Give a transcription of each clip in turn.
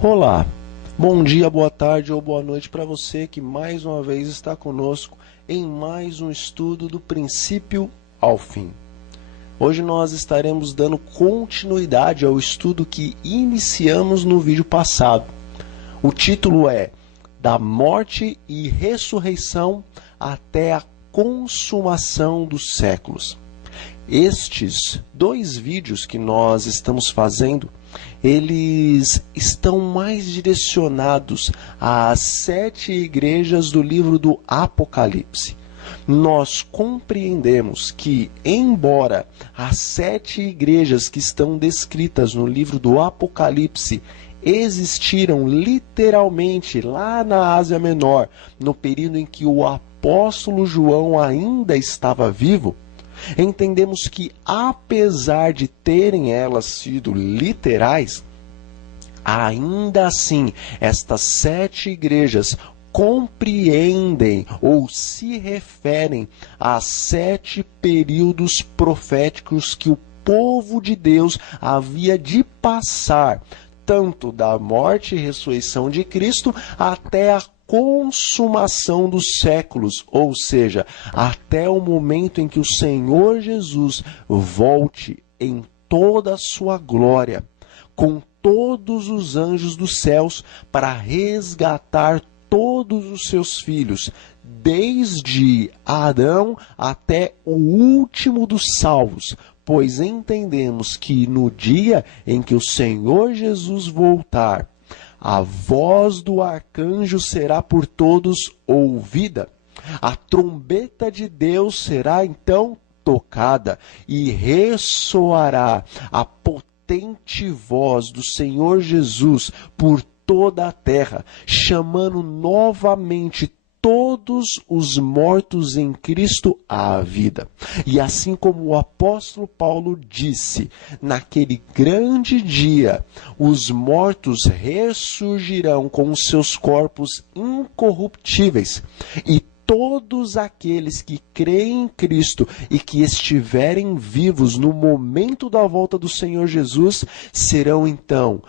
Olá, bom dia, boa tarde ou boa noite para você que mais uma vez está conosco em mais um estudo do princípio ao fim. Hoje nós estaremos dando continuidade ao estudo que iniciamos no vídeo passado. O título é Da Morte e Ressurreição até a Consumação dos Séculos. Estes dois vídeos que nós estamos fazendo, eles estão mais direcionados às 7 igrejas do livro do Apocalipse. Nós compreendemos que, embora as 7 igrejas que estão descritas no livro do Apocalipse existiram literalmente lá na Ásia Menor, no período em que o apóstolo João ainda estava vivo, entendemos que, apesar de terem elas sido literais, ainda assim, estas 7 igrejas compreendem ou se referem a 7 períodos proféticos que o povo de Deus havia de passar, tanto da morte e ressurreição de Cristo até a consumação dos séculos, ou seja, até o momento em que o Senhor Jesus volte em toda a sua glória, com todos os anjos dos céus, para resgatar todos os seus filhos, desde Adão até o último dos salvos, pois entendemos que no dia em que o Senhor Jesus voltar, a voz do arcanjo será por todos ouvida. A trombeta de Deus será então tocada e ressoará a potente voz do Senhor Jesus por toda a terra, chamando novamente todos os mortos em Cristo à vida. E assim como o apóstolo Paulo disse, naquele grande dia, os mortos ressurgirão com os seus corpos incorruptíveis, e todos aqueles que creem em Cristo e que estiverem vivos no momento da volta do Senhor Jesus, serão então,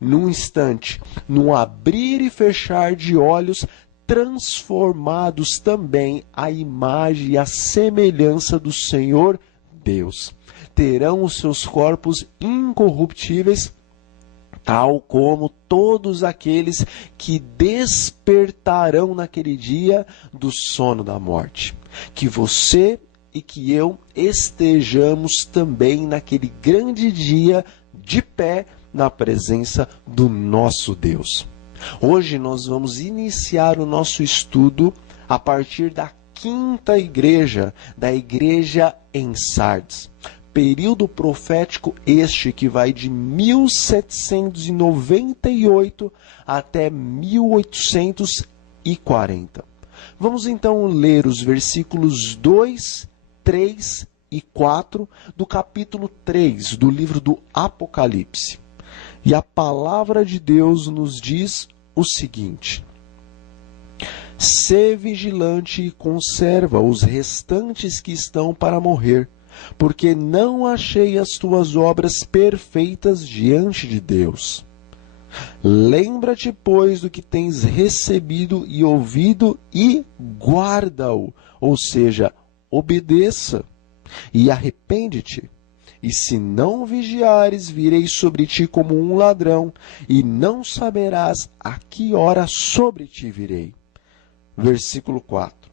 num instante, num abrir e fechar de olhos, transformados também à imagem e à semelhança do Senhor Deus. Terão os seus corpos incorruptíveis, tal como todos aqueles que despertarão naquele dia do sono da morte. Que você e que eu estejamos também naquele grande dia de pé, na presença do nosso Deus. Hoje nós vamos iniciar o nosso estudo a partir da 5ª igreja, da igreja em Sardes. Período profético este que vai de 1798 até 1840. Vamos então ler os versículos 2, 3 e 4 do capítulo 3 do livro do Apocalipse. E a palavra de Deus nos diz o seguinte: Sê vigilante e conserva os restantes que estão para morrer, porque não achei as tuas obras perfeitas diante de Deus. Lembra-te, pois, do que tens recebido e ouvido e guarda-o, ou seja, obedeça, e arrepende-te. E se não vigiares, virei sobre ti como um ladrão, e não saberás a que hora sobre ti virei. Versículo 4.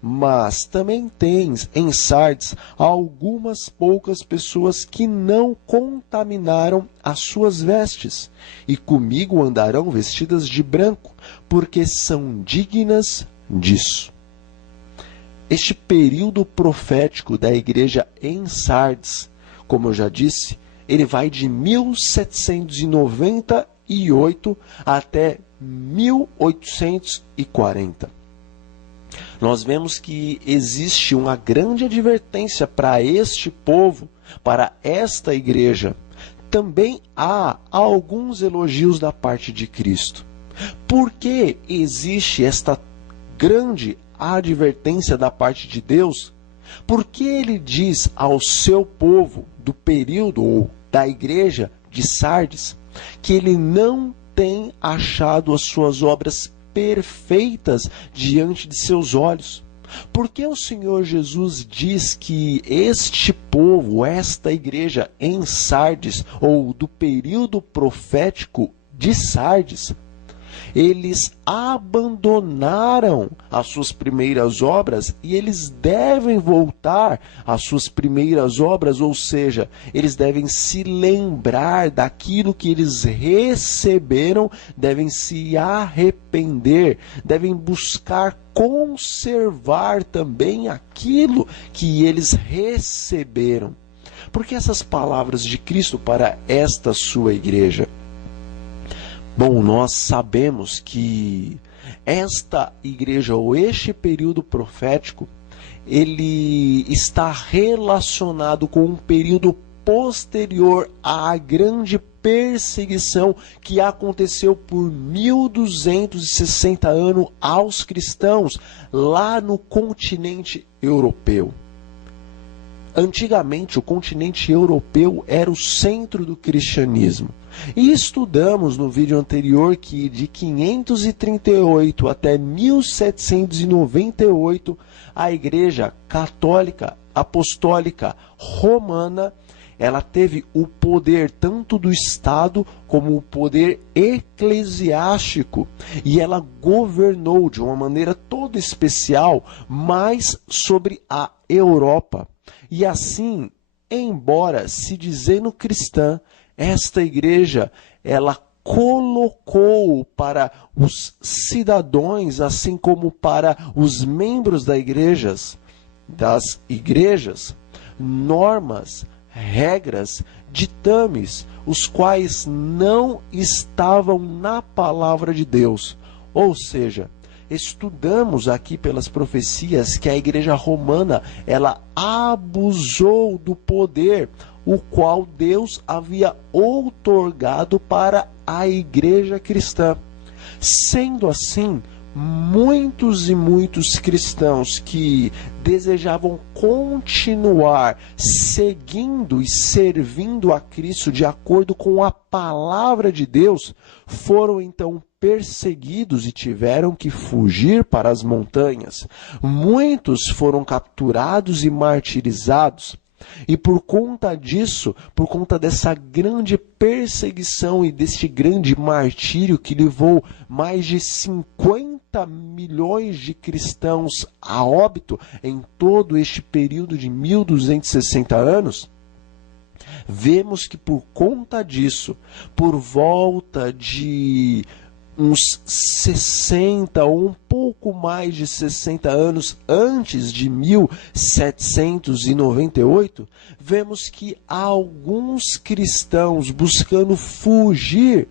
Mas também tens em Sardes algumas poucas pessoas que não contaminaram as suas vestes, e comigo andarão vestidas de branco, porque são dignas disso. Este período profético da igreja em Sardes, como eu já disse, ele vai de 1798 até 1840. Nós vemos que existe uma grande advertência para este povo, para esta igreja. Também há alguns elogios da parte de Cristo. Por que existe esta grande advertência da parte de Deus? Porque ele diz ao seu povo do período ou da igreja de Sardes que ele não tem achado as suas obras perfeitas diante de seus olhos. Porque o Senhor Jesus diz que este povo, esta igreja em Sardes, ou do período profético de Sardes, eles abandonaram as suas primeiras obras e eles devem voltar às suas primeiras obras, ou seja, eles devem se lembrar daquilo que eles receberam, devem se arrepender, devem buscar conservar também aquilo que eles receberam. Porque essas palavras de Cristo para esta sua igreja? Bom, nós sabemos que esta igreja, ou este período profético, ele está relacionado com um período posterior à grande perseguição que aconteceu por 1260 anos aos cristãos lá no continente europeu. Antigamente, o continente europeu era o centro do cristianismo. E estudamos no vídeo anterior que de 538 até 1798, a Igreja Católica Apostólica Romana, ela teve o poder tanto do Estado como o poder eclesiástico. E ela governou de uma maneira toda especial mais sobre a Europa. E assim, embora se dizendo cristã, esta igreja, ela colocou para os cidadãos, assim como para os membros das igrejas, normas, regras, ditames, os quais não estavam na palavra de Deus. Ou seja, estudamos aqui pelas profecias que a igreja romana, ela abusou do poder o qual Deus havia outorgado para a igreja cristã. Sendo assim, muitos e muitos cristãos que desejavam continuar seguindo e servindo a Cristo de acordo com a palavra de Deus, foram então perseguidos e tiveram que fugir para as montanhas. Muitos foram capturados e martirizados. E por conta disso, por conta dessa grande perseguição e deste grande martírio que levou mais de 50 milhões de cristãos a óbito em todo este período de 1260 anos, vemos que por conta disso, por volta de uns 60 ou um pouco mais de 60 anos antes de 1798, vemos que alguns cristãos buscando fugir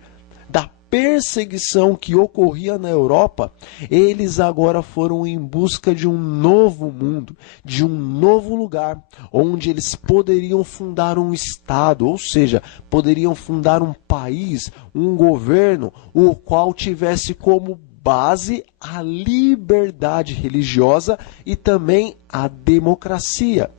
da perseguição que ocorria na Europa, eles agora foram em busca de um novo mundo, de um novo lugar, onde eles poderiam fundar um estado, ou seja, poderiam fundar um país, um governo, o qual tivesse como base a liberdade religiosa e também a democracia.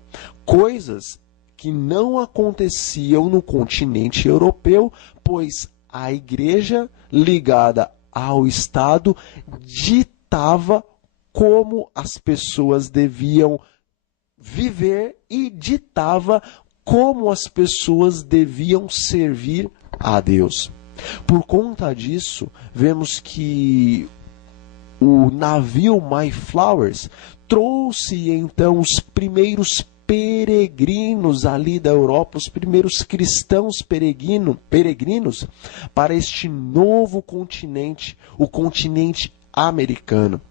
Coisas que não aconteciam no continente europeu, pois a igreja ligada ao Estado ditava como as pessoas deviam viver e ditava como as pessoas deviam servir a Deus. Por conta disso, vemos que o navio Mayflowers trouxe então os primeiros peregrinos ali da Europa, os primeiros cristãos peregrinos para este novo continente, o continente americano.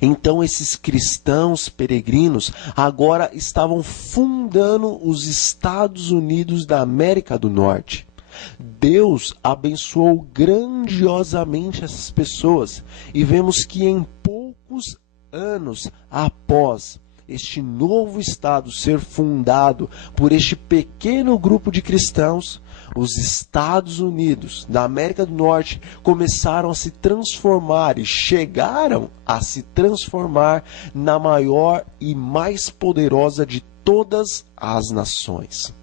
Então esses cristãos peregrinos agora estavam fundando os Estados Unidos da América do Norte. Deus abençoou grandiosamente essas pessoas e vemos que em poucos anos após este novo estado ser fundado por este pequeno grupo de cristãos, os Estados Unidos da América do Norte começaram a se transformar e chegaram a se transformar na maior e mais poderosa de todas as nações.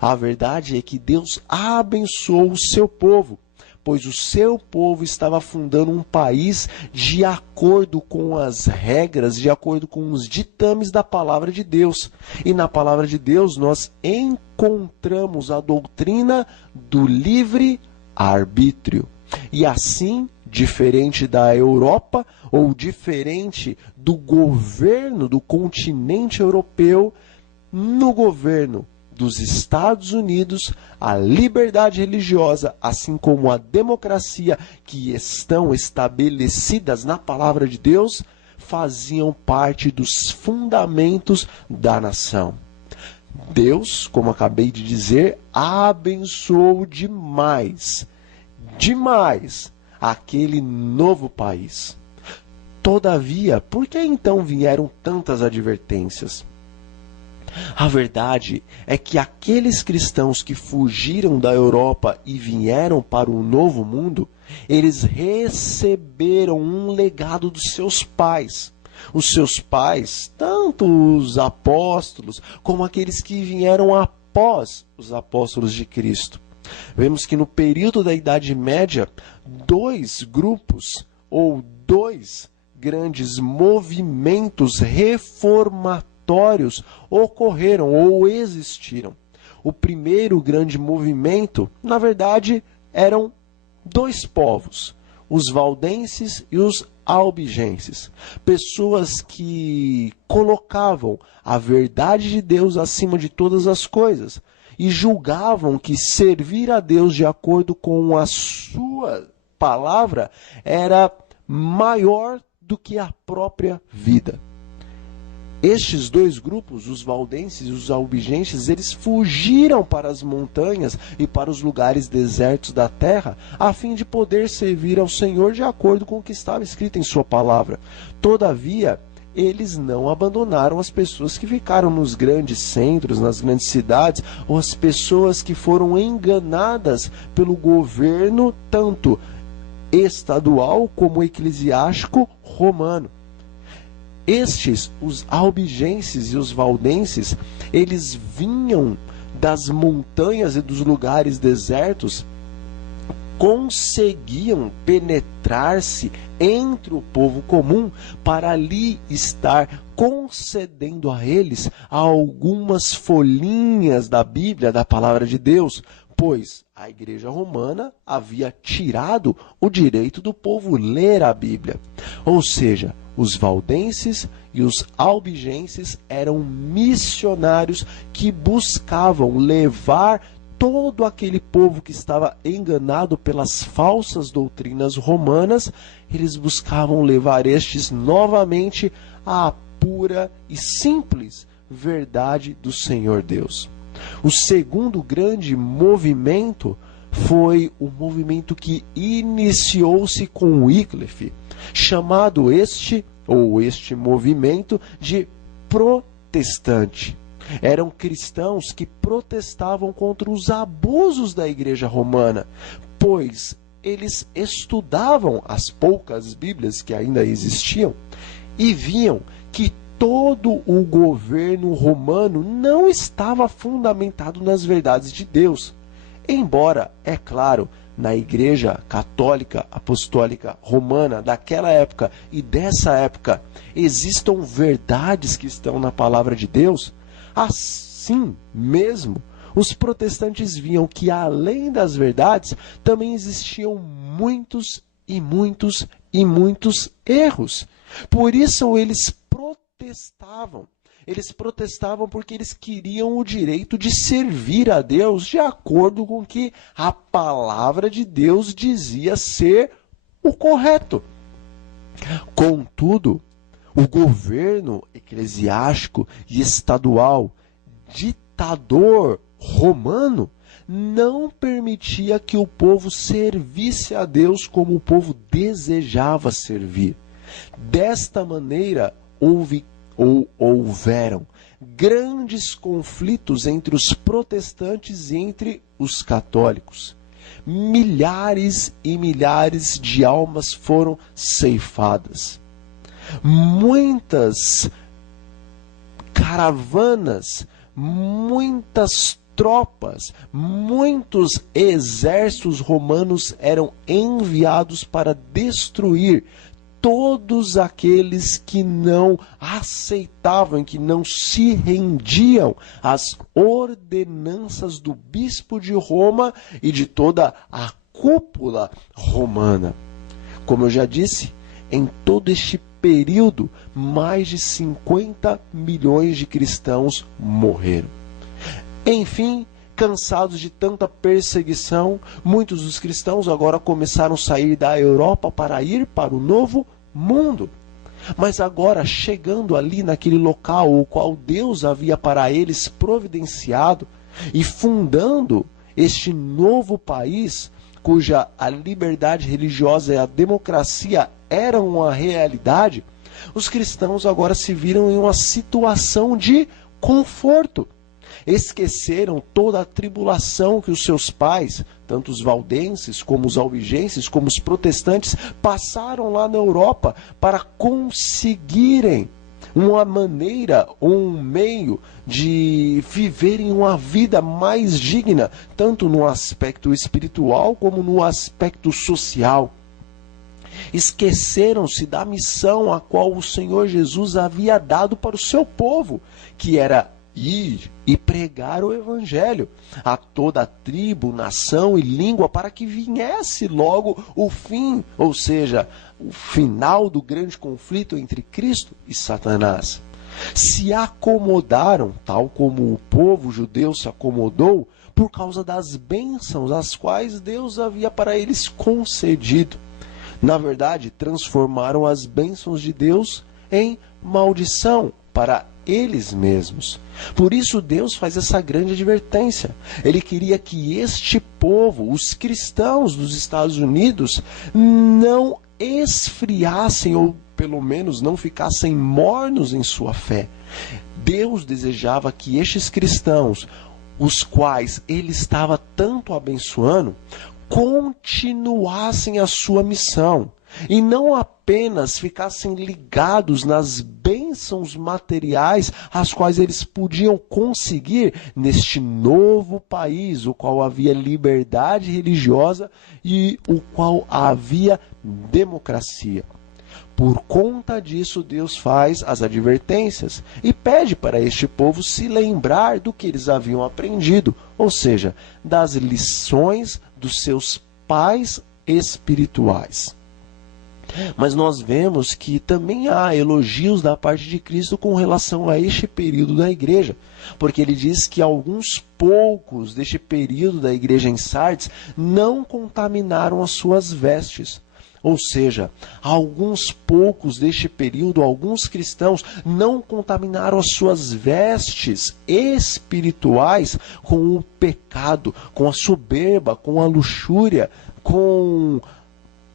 A verdade é que Deus abençoou o seu povo, pois o seu povo estava fundando um país de acordo com as regras, de acordo com os ditames da palavra de Deus. E na palavra de Deus nós encontramos a doutrina do livre-arbítrio. E assim, diferente da Europa, ou diferente do governo do continente europeu, no governo dos Estados Unidos, a liberdade religiosa, assim como a democracia que estão estabelecidas na palavra de Deus, faziam parte dos fundamentos da nação. Deus, como acabei de dizer, abençoou demais aquele novo país. Todavia, por que então vieram tantas advertências? A verdade é que aqueles cristãos que fugiram da Europa e vieram para o Novo Mundo, eles receberam um legado dos seus pais. Os seus pais, tanto os apóstolos, como aqueles que vieram após os apóstolos de Cristo. Vemos que no período da Idade Média, dois grupos, ou dois grandes movimentos reformatórios ocorreram ou existiram. O primeiro grande movimento, na verdade, eram dois povos, os valdenses e os albigenses. Pessoas que colocavam a verdade de Deus acima de todas as coisas e julgavam que servir a Deus de acordo com a sua palavra era maior do que a própria vida. Estes dois grupos, os valdenses e os albigenses, eles fugiram para as montanhas e para os lugares desertos da terra, a fim de poder servir ao Senhor de acordo com o que estava escrito em sua palavra. Todavia, eles não abandonaram as pessoas que ficaram nos grandes centros, nas grandes cidades, ou as pessoas que foram enganadas pelo governo, tanto estadual como eclesiástico romano. Estes, os albigenses e os valdenses, eles vinham das montanhas e dos lugares desertos, conseguiam penetrar-se entre o povo comum para ali estar concedendo a eles algumas folhinhas da Bíblia, da palavra de Deus, pois a Igreja Romana havia tirado o direito do povo ler a Bíblia. Ou seja, os valdenses e os albigenses eram missionários que buscavam levar todo aquele povo que estava enganado pelas falsas doutrinas romanas, eles buscavam levar estes novamente à pura e simples verdade do Senhor Deus. O segundo grande movimento foi o movimento que iniciou-se com Wycliffe, chamado este movimento de protestante. Eram cristãos que protestavam contra os abusos da Igreja Romana, pois eles estudavam as poucas Bíblias que ainda existiam e viam que todo o governo romano não estava fundamentado nas verdades de Deus. Embora, é claro, na Igreja Católica Apostólica Romana daquela época e dessa época existam verdades que estão na palavra de Deus, assim mesmo os protestantes viam que além das verdades também existiam muitos erros. Por isso eles protestavam. Eles protestavam porque eles queriam o direito de servir a Deus de acordo com o que a palavra de Deus dizia ser o correto. Contudo, o governo eclesiástico e estadual ditador romano não permitia que o povo servisse a Deus como o povo desejava servir. Desta maneira, houveram grandes conflitos entre os protestantes e entre os católicos. Milhares e milhares de almas foram ceifadas. Muitas caravanas, muitas tropas, muitos exércitos romanos eram enviados para destruir todos aqueles que não aceitavam, que não se rendiam às ordenanças do bispo de Roma e de toda a cúpula romana. Como eu já disse, em todo este período, mais de 50 milhões de cristãos morreram. Enfim, cansados de tanta perseguição, muitos dos cristãos agora começaram a sair da Europa para ir para o Novo Mundo. Mas agora, chegando ali naquele local o qual Deus havia para eles providenciado e fundando este novo país, cuja a liberdade religiosa e a democracia eram uma realidade, os cristãos agora se viram em uma situação de conforto. Esqueceram toda a tribulação que os seus pais, tanto os valdenses como os albigenses, como os protestantes, passaram lá na Europa para conseguirem uma maneira, um meio de viverem uma vida mais digna, tanto no aspecto espiritual como no aspecto social. Esqueceram-se da missão a qual o Senhor Jesus havia dado para o seu povo, que era ir e pregar o Evangelho a toda a tribo, nação e língua, para que viesse logo o fim, ou seja, o final do grande conflito entre Cristo e Satanás. Se acomodaram, tal como o povo judeu se acomodou, por causa das bênçãos as quais Deus havia para eles concedido. Na verdade, transformaram as bênçãos de Deus em maldição para eles mesmos. Por isso Deus faz essa grande advertência. Ele queria que este povo, os cristãos dos Estados Unidos, não esfriassem ou pelo menos não ficassem mornos em sua fé. Deus desejava que estes cristãos, os quais ele estava tanto abençoando, continuassem a sua missão e não apenas ficassem ligados nas bênçãos materiais as quais eles podiam conseguir neste novo país, o qual havia liberdade religiosa e o qual havia democracia. Por conta disso, Deus faz as advertências e pede para este povo se lembrar do que eles haviam aprendido, ou seja, das lições dos seus pais espirituais. Mas nós vemos que também há elogios da parte de Cristo com relação a este período da igreja, porque ele diz que alguns poucos deste período da igreja em Sardes não contaminaram as suas vestes. Ou seja, alguns poucos deste período, alguns cristãos não contaminaram as suas vestes espirituais com o pecado, com a soberba, com a luxúria, com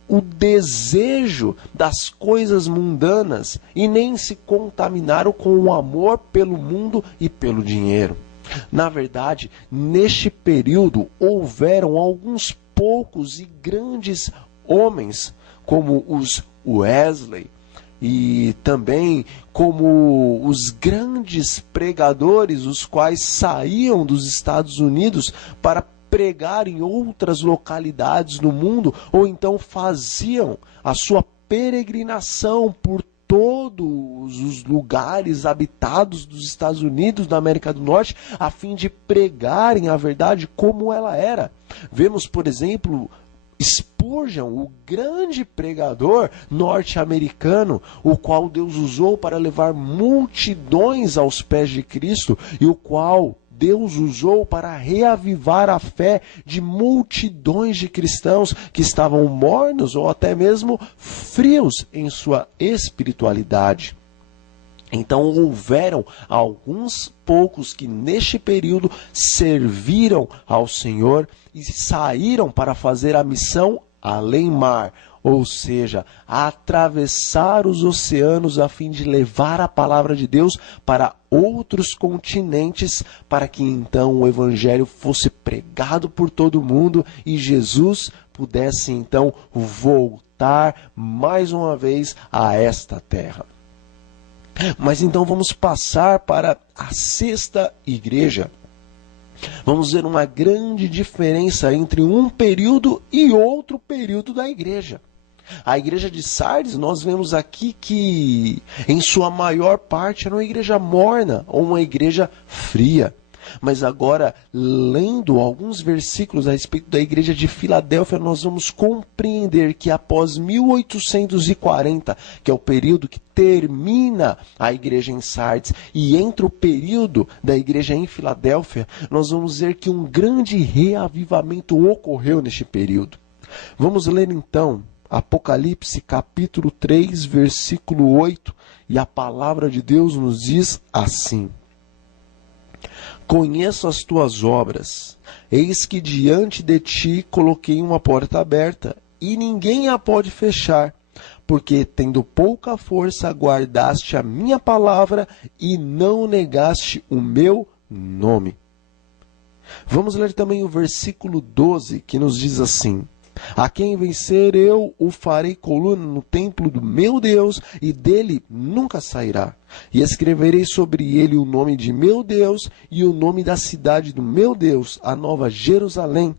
o desejo das coisas mundanas e nem se contaminaram com o amor pelo mundo e pelo dinheiro. Na verdade, neste período houveram alguns poucos e grandes homens, como os Wesley, e também como os grandes pregadores, os quais saíam dos Estados Unidos para pregar em outras localidades no mundo, ou então faziam a sua peregrinação por todos os lugares habitados dos Estados Unidos, da América do Norte, a fim de pregarem a verdade como ela era. Vemos, por exemplo, Spurgeon, o grande pregador norte-americano, o qual Deus usou para levar multidões aos pés de Cristo e o qual Deus usou para reavivar a fé de multidões de cristãos que estavam mornos ou até mesmo frios em sua espiritualidade. Então houveram alguns poucos que neste período serviram ao Senhor e saíram para fazer a missão além mar, ou seja, atravessar os oceanos a fim de levar a palavra de Deus para outros continentes, para que então o evangelho fosse pregado por todo mundo e Jesus pudesse então voltar mais uma vez a esta terra. Mas então vamos passar para a sexta igreja. Vamos ver uma grande diferença entre um período e outro período da igreja. A igreja de Sardes, nós vemos aqui que, em sua maior parte, era uma igreja morna ou uma igreja fria. Mas agora, lendo alguns versículos a respeito da igreja de Filadélfia, nós vamos compreender que após 1840, que é o período que termina a igreja em Sardes, e entra o período da igreja em Filadélfia, nós vamos ver que um grande reavivamento ocorreu neste período. Vamos ler então Apocalipse capítulo 3, versículo 8, e a palavra de Deus nos diz assim: Conheço as tuas obras, eis que diante de ti coloquei uma porta aberta, e ninguém a pode fechar, porque tendo pouca força guardaste a minha palavra e não negaste o meu nome. Vamos ler também o versículo 12, que nos diz assim: A quem vencer eu o farei coluna no templo do meu Deus, e dele nunca sairá. E escreverei sobre ele o nome de meu Deus e o nome da cidade do meu Deus, a nova Jerusalém,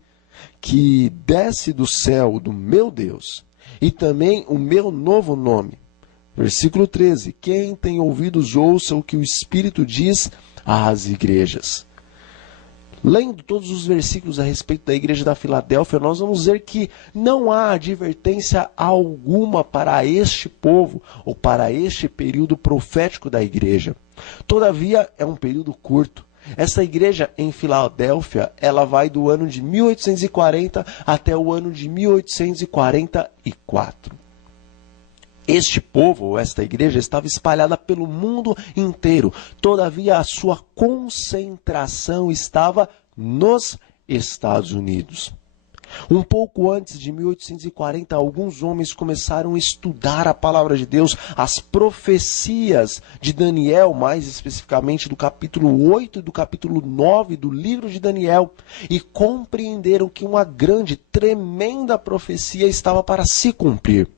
que desce do céu do meu Deus, e também o meu novo nome. Versículo 13. Quem tem ouvidos ouça o que o Espírito diz às igrejas. Lendo todos os versículos a respeito da igreja da Filadélfia, nós vamos ver que não há advertência alguma para este povo ou para este período profético da igreja. Todavia, é um período curto. Essa igreja em Filadélfia, ela vai do ano de 1840 até o ano de 1844. Este povo, ou esta igreja, estava espalhada pelo mundo inteiro. Todavia, a sua concentração estava nos Estados Unidos. Um pouco antes de 1840, alguns homens começaram a estudar a palavra de Deus, as profecias de Daniel, mais especificamente do capítulo 8 e do capítulo 9 do livro de Daniel, e compreenderam que uma grande, tremenda profecia estava para se cumprir.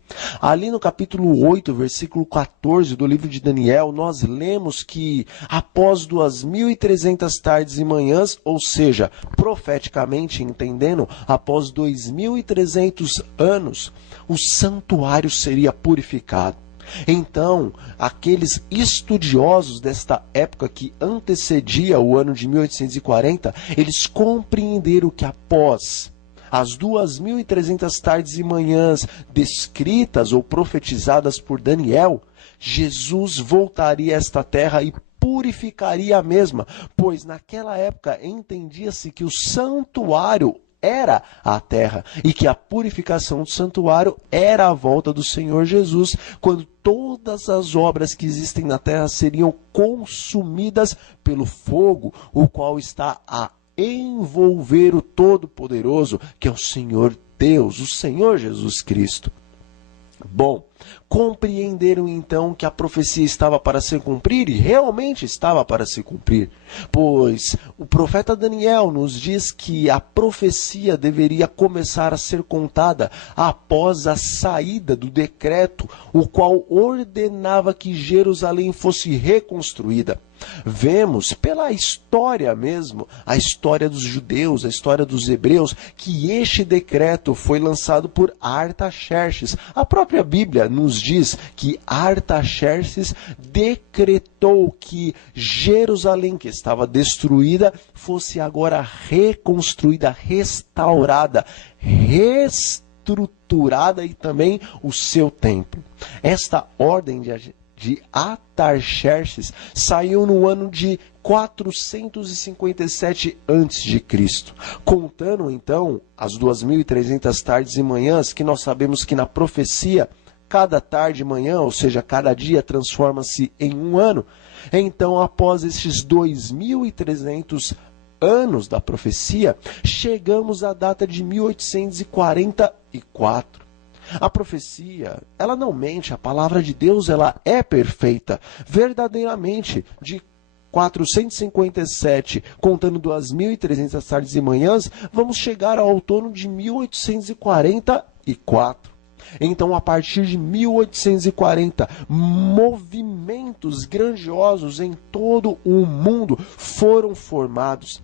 Ali no capítulo 8, versículo 14 do livro de Daniel, nós lemos que após 2.300 tardes e manhãs, ou seja, profeticamente entendendo, após 2.300 anos, o santuário seria purificado. Então, aqueles estudiosos desta época que antecedia o ano de 1840, eles compreenderam que após as 2.300 tardes e manhãs descritas ou profetizadas por Daniel, Jesus voltaria a esta terra e purificaria a mesma, pois naquela época entendia-se que o santuário era a terra e que a purificação do santuário era a volta do Senhor Jesus, quando todas as obras que existem na terra seriam consumidas pelo fogo, o qual está a envolver o Todo-Poderoso, que é o Senhor Deus, o Senhor Jesus Cristo. Bom, compreenderam então que a profecia estava para se cumprir, e realmente estava para se cumprir, pois o profeta Daniel nos diz que a profecia deveria começar a ser contada após a saída do decreto, o qual ordenava que Jerusalém fosse reconstruída. Vemos pela história mesmo, a história dos judeus, a história dos hebreus, que este decreto foi lançado por Artaxerxes. A própria Bíblia nos diz que Artaxerxes decretou que Jerusalém, que estava destruída, fosse agora reconstruída, restaurada, reestruturada, e também o seu templo. Esta ordem de Artaxerxes saiu no ano de 457 a.C., contando então as 2.300 tardes e manhãs, que nós sabemos que na profecia cada tarde e manhã, ou seja, cada dia transforma-se em um ano. Então, após estes 2.300 anos da profecia, chegamos à data de 1844. A profecia, ela não mente, a palavra de Deus, ela é perfeita, verdadeiramente. De 457, contando 2.300 tardes e manhãs, vamos chegar ao outono de 1844. Então, a partir de 1840, movimentos grandiosos em todo o mundo foram formados.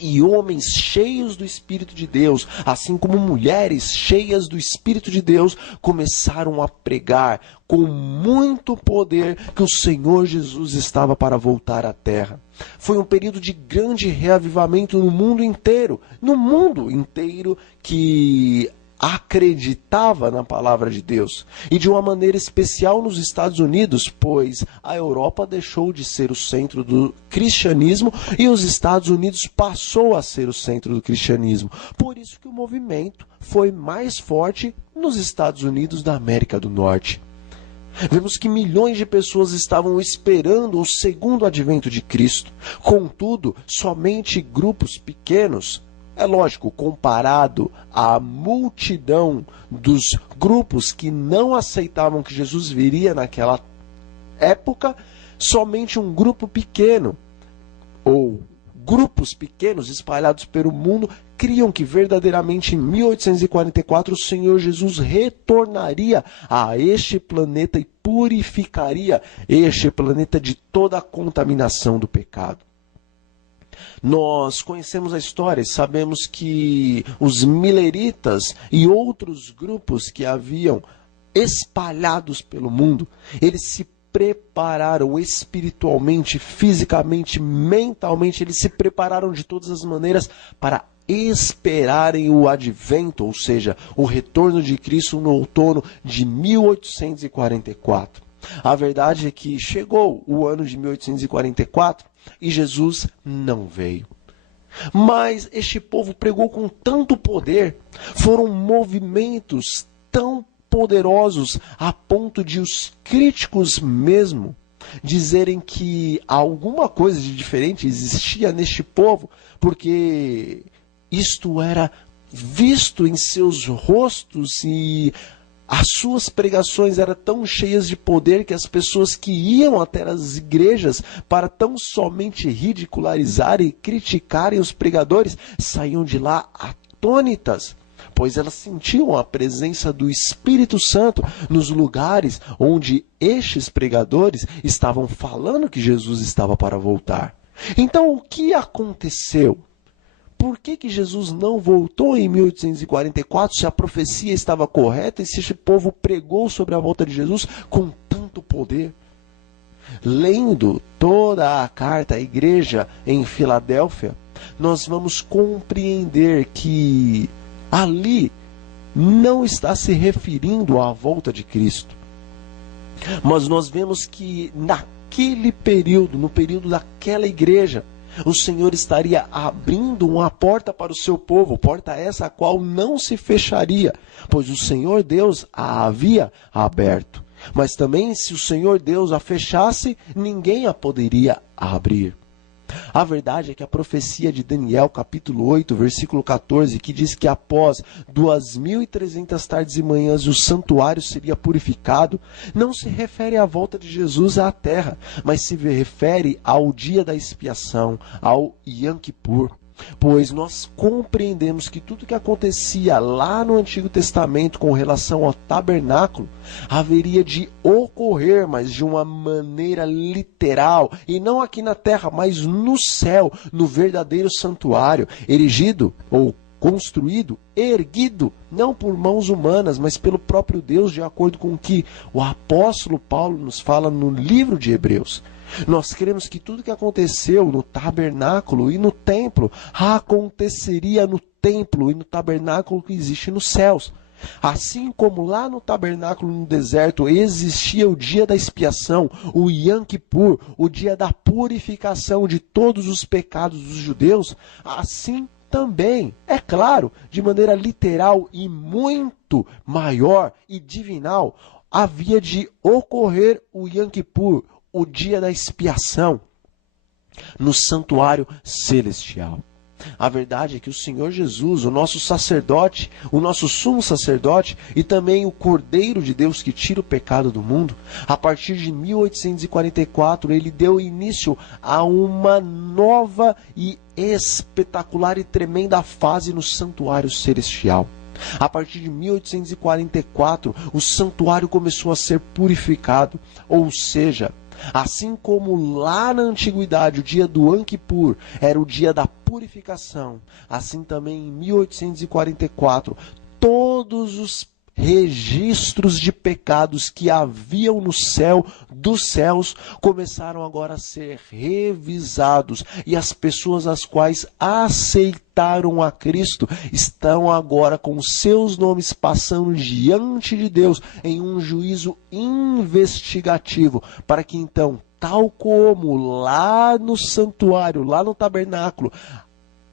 e homens cheios do Espírito de Deus, assim como mulheres cheias do Espírito de Deus, começaram a pregar com muito poder que o Senhor Jesus estava para voltar à terra. Foi um período de grande reavivamento no mundo inteiro que acreditava na palavra de Deus, e de uma maneira especial nos Estados Unidos, pois a Europa deixou de ser o centro do cristianismo e os Estados Unidos passou a ser o centro do cristianismo. Por isso que o movimento foi mais forte nos Estados Unidos da América do Norte. Vemos que milhões de pessoas estavam esperando o segundo advento de Cristo. Contudo, somente grupos pequenos, é lógico, comparado à multidão dos grupos que não aceitavam que Jesus viria naquela época, somente um grupo pequeno, ou grupos pequenos espalhados pelo mundo, criam que verdadeiramente em 1844 o Senhor Jesus retornaria a este planeta e purificaria este planeta de toda a contaminação do pecado. Nós conhecemos a história e sabemos que os mileritas e outros grupos que haviam espalhados pelo mundo, eles se prepararam espiritualmente, fisicamente, mentalmente, eles se prepararam de todas as maneiras para esperarem o advento, ou seja, o retorno de Cristo no outono de 1844. A verdade é que chegou o ano de 1844 e Jesus não veio. Mas este povo pregou com tanto poder, foram movimentos tão poderosos a ponto de os críticos mesmo dizerem que alguma coisa de diferente existia neste povo, porque isto era visto em seus rostos e as suas pregações eram tão cheias de poder que as pessoas que iam até as igrejas para tão somente ridicularizarem e criticarem os pregadores saíam de lá atônitas, pois elas sentiam a presença do Espírito Santo nos lugares onde estes pregadores estavam falando que Jesus estava para voltar. Então, o que aconteceu? Por que Jesus não voltou em 1844 se a profecia estava correta e se este povo pregou sobre a volta de Jesus com tanto poder? Lendo toda a carta à igreja em Filadélfia, nós vamos compreender que ali não está se referindo à volta de Cristo. Mas nós vemos que naquele período, no período daquela igreja, o Senhor estaria abrindo uma porta para o seu povo, porta essa a qual não se fecharia, pois o Senhor Deus a havia aberto. Mas também, se o Senhor Deus a fechasse, ninguém a poderia abrir. A verdade é que a profecia de Daniel, capítulo 8, versículo 14, que diz que após 2.300 tardes e manhãs o santuário seria purificado, não se refere à volta de Jesus à terra, mas se refere ao dia da expiação, ao Yom Kippur. Pois nós compreendemos que tudo que acontecia lá no Antigo Testamento com relação ao tabernáculo haveria de ocorrer, mas de uma maneira literal, e não aqui na terra, mas no céu, no verdadeiro santuário, erigido ou construído, erguido, não por mãos humanas, mas pelo próprio Deus, de acordo com o que o apóstolo Paulo nos fala no livro de Hebreus. Nós cremos que tudo que aconteceu no tabernáculo e no templo aconteceria no templo e no tabernáculo que existe nos céus. Assim como lá no tabernáculo no deserto existia o dia da expiação, o Yom Kippur, o dia da purificação de todos os pecados dos judeus, assim também, é claro, de maneira literal e muito maior e divinal, havia de ocorrer o Yom Kippur, o dia da expiação, no santuário celestial. A verdade é que o Senhor Jesus, o nosso sacerdote, o nosso sumo sacerdote e também o Cordeiro de Deus que tira o pecado do mundo, a partir de 1844 ele deu início a uma nova e espetacular e tremenda fase no santuário celestial. A partir de 1844, o santuário começou a ser purificado, ou seja, Assim como lá na antiguidade o dia do Yom Kippur era o dia da purificação, assim também em 1844 todos os registros de pecados que haviam no céu dos céus começaram agora a ser revisados, e as pessoas as quais aceitaram a Cristo estão agora com seus nomes passando diante de Deus em um juízo investigativo, para que então, tal como lá no santuário, lá no tabernáculo,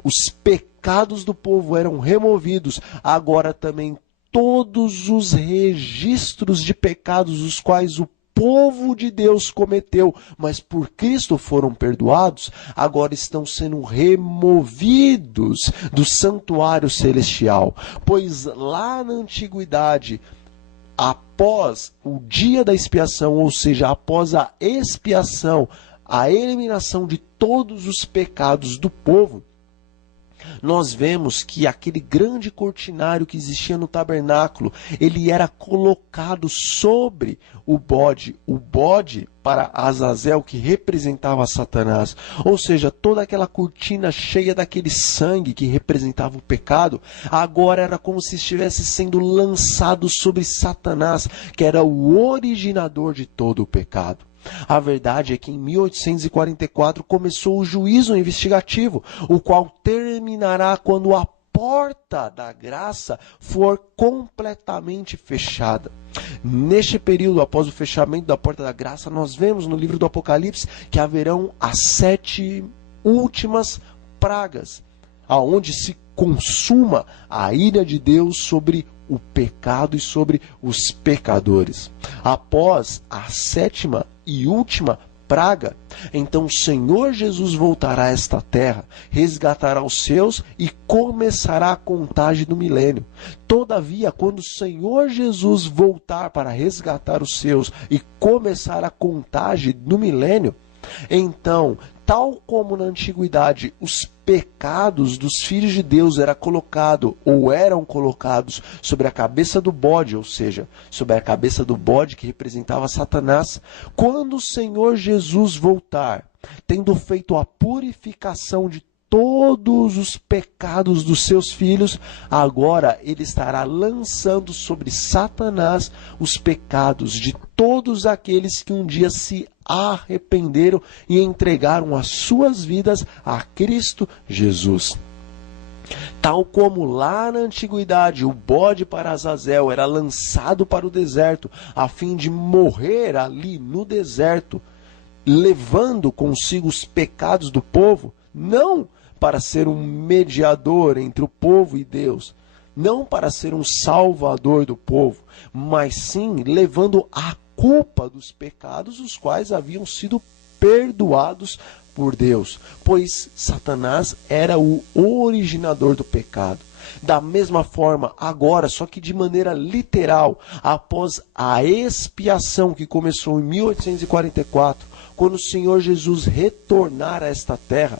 os pecados do povo eram removidos, agora também todos os registros de pecados os quais o povo de Deus cometeu, mas por Cristo foram perdoados, agora estão sendo removidos do santuário celestial. Pois lá na antiguidade, após o dia da expiação, ou seja, após a expiação, a eliminação de todos os pecados do povo, nós vemos que aquele grande cortinário que existia no tabernáculo, ele era colocado sobre o bode para Azazel, que representava Satanás. Ou seja, toda aquela cortina cheia daquele sangue que representava o pecado, agora era como se estivesse sendo lançado sobre Satanás, que era o originador de todo o pecado. A verdade é que em 1844 começou o juízo investigativo, o qual terminará quando a porta da graça for completamente fechada. Neste período, após o fechamento da porta da graça, nós vemos no livro do Apocalipse que haverão as 7 últimas pragas, aonde se consuma a ira de Deus sobre o pecado e sobre os pecadores. Após a 7ª e última praga, então o Senhor Jesus voltará a esta terra, resgatará os seus e começará a contagem do milênio. Todavia, quando o Senhor Jesus voltar para resgatar os seus e começar a contagem do milênio, então, tal como na antiguidade os pecados dos filhos de Deus eram colocados sobre a cabeça do bode, ou seja, sobre a cabeça do bode que representava Satanás, quando o Senhor Jesus voltar, tendo feito a purificação de todos os pecados dos seus filhos, agora ele estará lançando sobre Satanás os pecados de todos aqueles que um dia se arrependeram e entregaram as suas vidas a Cristo Jesus. Tal como lá na antiguidade o bode para Azazel era lançado para o deserto, a fim de morrer ali no deserto, levando consigo os pecados do povo, não para ser um mediador entre o povo e Deus, não para ser um salvador do povo, mas sim levando a culpa dos pecados os quais haviam sido perdoados por Deus, pois Satanás era o originador do pecado. Da mesma forma, agora, só que de maneira literal, após a expiação que começou em 1844, quando o Senhor Jesus retornar a esta terra,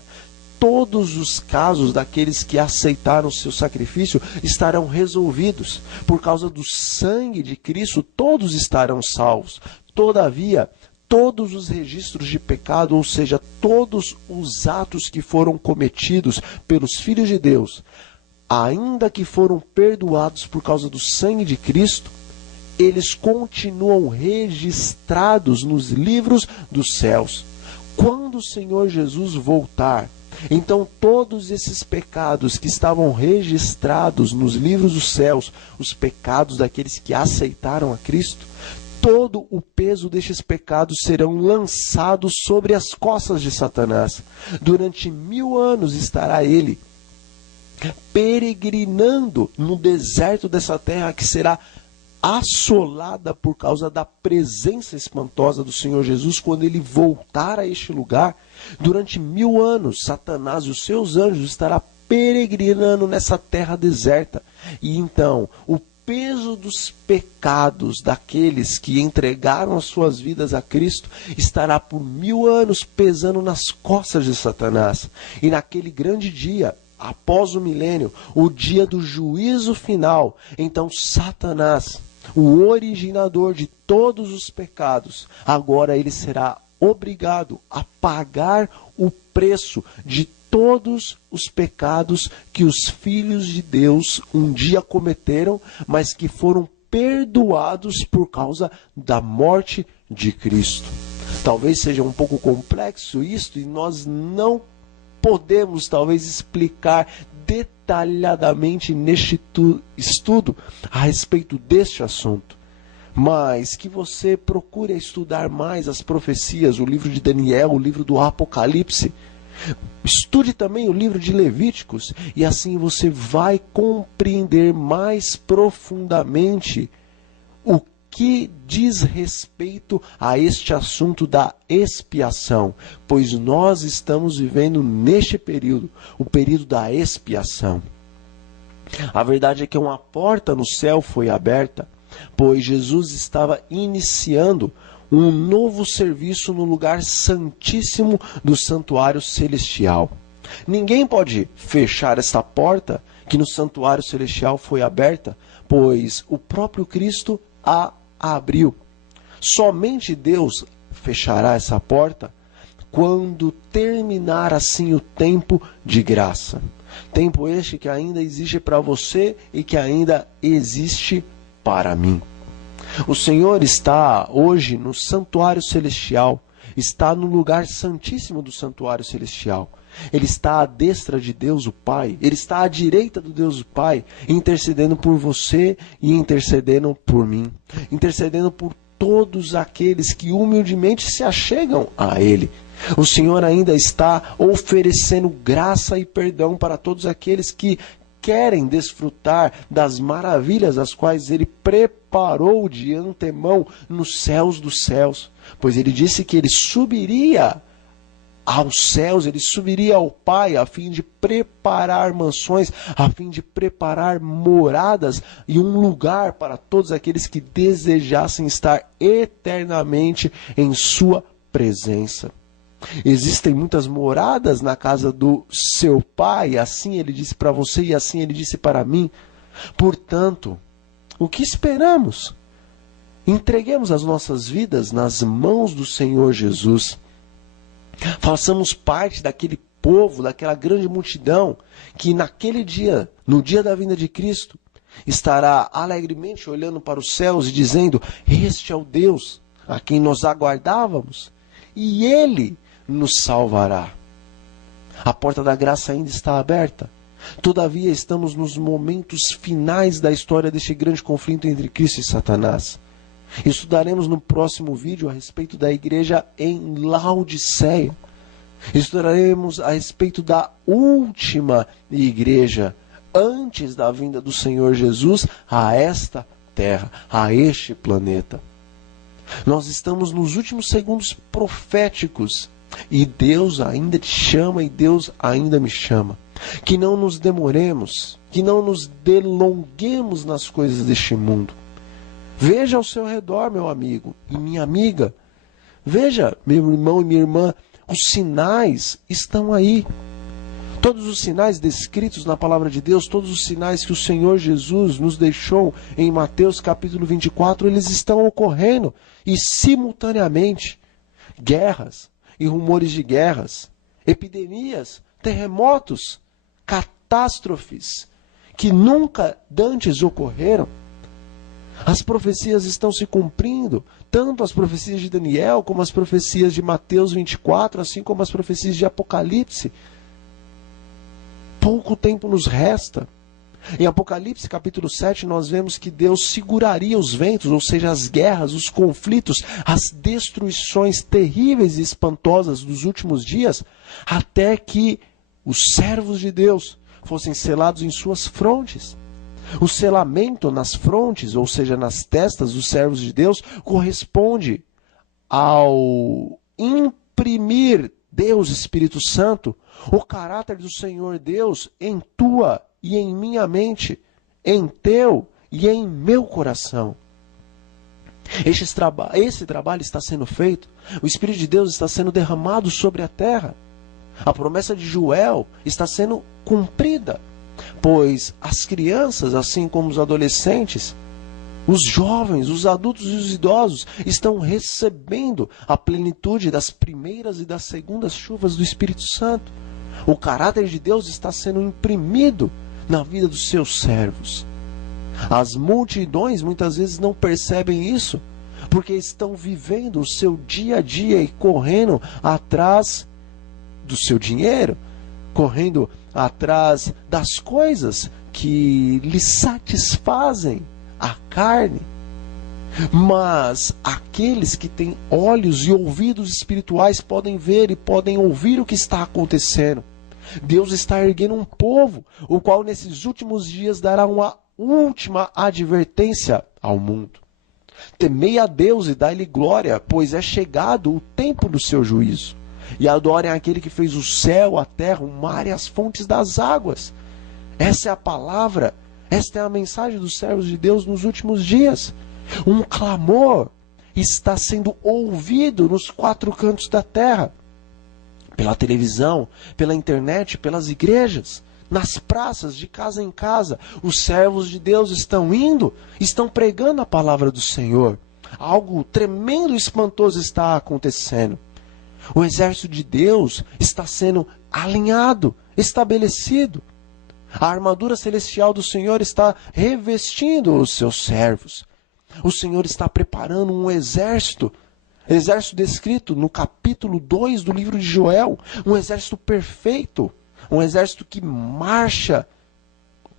todos os casos daqueles que aceitaram o seu sacrifício estarão resolvidos. Por causa do sangue de Cristo, todos estarão salvos. Todavia, todos os registros de pecado, ou seja, todos os atos que foram cometidos pelos filhos de Deus, ainda que foram perdoados por causa do sangue de Cristo, eles continuam registrados nos livros dos céus. Quando o Senhor Jesus voltar, então todos esses pecados que estavam registrados nos livros dos céus, os pecados daqueles que aceitaram a Cristo, todo o peso destes pecados serão lançados sobre as costas de Satanás. Durante 1000 anos estará ele peregrinando no deserto dessa terra que será assolada por causa da presença espantosa do Senhor Jesus quando ele voltar a este lugar. Durante 1000 anos, Satanás e os seus anjos estará peregrinando nessa terra deserta. E então, o peso dos pecados daqueles que entregaram as suas vidas a Cristo estará por 1000 anos pesando nas costas de Satanás. E naquele grande dia, após o milênio, o dia do juízo final, então Satanás, o originador de todos os pecados, agora ele será obrigado a pagar o preço de todos os pecados que os filhos de Deus um dia cometeram, mas que foram perdoados por causa da morte de Cristo. Talvez seja um pouco complexo isto e nós não podemos talvez explicar detalhadamente neste estudo a respeito deste assunto. Mas que você procure estudar mais as profecias, o livro de Daniel, o livro do Apocalipse. Estude também o livro de Levíticos e assim você vai compreender mais profundamente o que diz respeito a este assunto da expiação, pois nós estamos vivendo neste período, o período da expiação. A verdade é que uma porta no céu foi aberta, pois Jesus estava iniciando um novo serviço no lugar santíssimo do santuário celestial. Ninguém pode fechar esta porta que no santuário celestial foi aberta, pois o próprio Cristo a abriu. Somente Deus fechará essa porta quando terminar assim o tempo de graça. Tempo este que ainda existe para você e que ainda existe para mim. O Senhor está hoje no santuário celestial, está no lugar santíssimo do santuário celestial. Ele está à destra de Deus o Pai, ele está à direita do Deus o Pai, intercedendo por você e intercedendo por mim, intercedendo por todos aqueles que humildemente se achegam a Ele. O Senhor ainda está oferecendo graça e perdão para todos aqueles que querem desfrutar das maravilhas as quais Ele preparou de antemão nos céus dos céus. Pois Ele disse que Ele subiria aos céus, Ele subiria ao Pai a fim de preparar mansões, a fim de preparar moradas e um lugar para todos aqueles que desejassem estar eternamente em Sua presença. Existem muitas moradas na casa do seu Pai, assim Ele disse para você e assim Ele disse para mim. Portanto, o que esperamos? Entreguemos as nossas vidas nas mãos do Senhor Jesus. Façamos parte daquele povo, daquela grande multidão que naquele dia, no dia da vinda de Cristo, estará alegremente olhando para os céus e dizendo: este é o Deus a quem nós aguardávamos e Ele nos salvará. A porta da graça ainda está aberta. Todavia estamos nos momentos finais da história deste grande conflito entre Cristo e Satanás. Estudaremos no próximo vídeo a respeito da igreja em Laodiceia. Estudaremos a respeito da última igreja antes da vinda do Senhor Jesus a esta terra, a este planeta. Nós estamos nos últimos segundos proféticos e Deus ainda te chama e Deus ainda me chama. Que não nos demoremos, que não nos delonguemos nas coisas deste mundo. Veja ao seu redor, meu amigo e minha amiga. Veja, meu irmão e minha irmã, os sinais estão aí. Todos os sinais descritos na palavra de Deus, todos os sinais que o Senhor Jesus nos deixou em Mateus capítulo 24, eles estão ocorrendo e simultaneamente. Guerras e rumores de guerras, epidemias, terremotos, catástrofes que nunca dantes ocorreram. As profecias estão se cumprindo, tanto as profecias de Daniel, como as profecias de Mateus 24, assim como as profecias de Apocalipse. Pouco tempo nos resta. Em Apocalipse capítulo 7, nós vemos que Deus seguraria os ventos, ou seja, as guerras, os conflitos, as destruições terríveis e espantosas dos últimos dias, até que os servos de Deus fossem selados em suas frontes. O selamento nas frontes, ou seja, nas testas dos servos de Deus, corresponde ao imprimir Deus, Espírito Santo, o caráter do Senhor Deus em tua e em minha mente, em teu e em meu coração. Esse trabalho está sendo feito, o Espírito de Deus está sendo derramado sobre a terra. A promessa de Joel está sendo cumprida, pois as crianças, assim como os adolescentes, Os jovens, os adultos e os idosos estão recebendo a plenitude das primeiras e das segundas chuvas do Espírito Santo. O caráter de Deus está sendo imprimido na vida dos seus servos. As multidões muitas vezes não percebem isso, porque estão vivendo o seu dia a dia e correndo atrás do seu dinheiro, correndo atrás das coisas que lhes satisfazem a carne. Mas aqueles que têm olhos e ouvidos espirituais podem ver e podem ouvir o que está acontecendo. Deus está erguendo um povo, o qual nesses últimos dias dará uma última advertência ao mundo. Temei a Deus e dai-lhe glória, pois é chegado o tempo do seu juízo. E adorem aquele que fez o céu, a terra, o mar e as fontes das águas. Essa é a palavra, esta é a mensagem dos servos de Deus nos últimos dias. Um clamor está sendo ouvido nos quatro cantos da terra. Pela televisão, pela internet, pelas igrejas, nas praças, de casa em casa. Os servos de Deus estão indo, estão pregando a palavra do Senhor. Algo tremendo e espantoso está acontecendo. O exército de Deus está sendo alinhado, estabelecido. A armadura celestial do Senhor está revestindo os seus servos. O Senhor está preparando um exército descrito no capítulo 2 do livro de Joel, um exército perfeito, um exército que marcha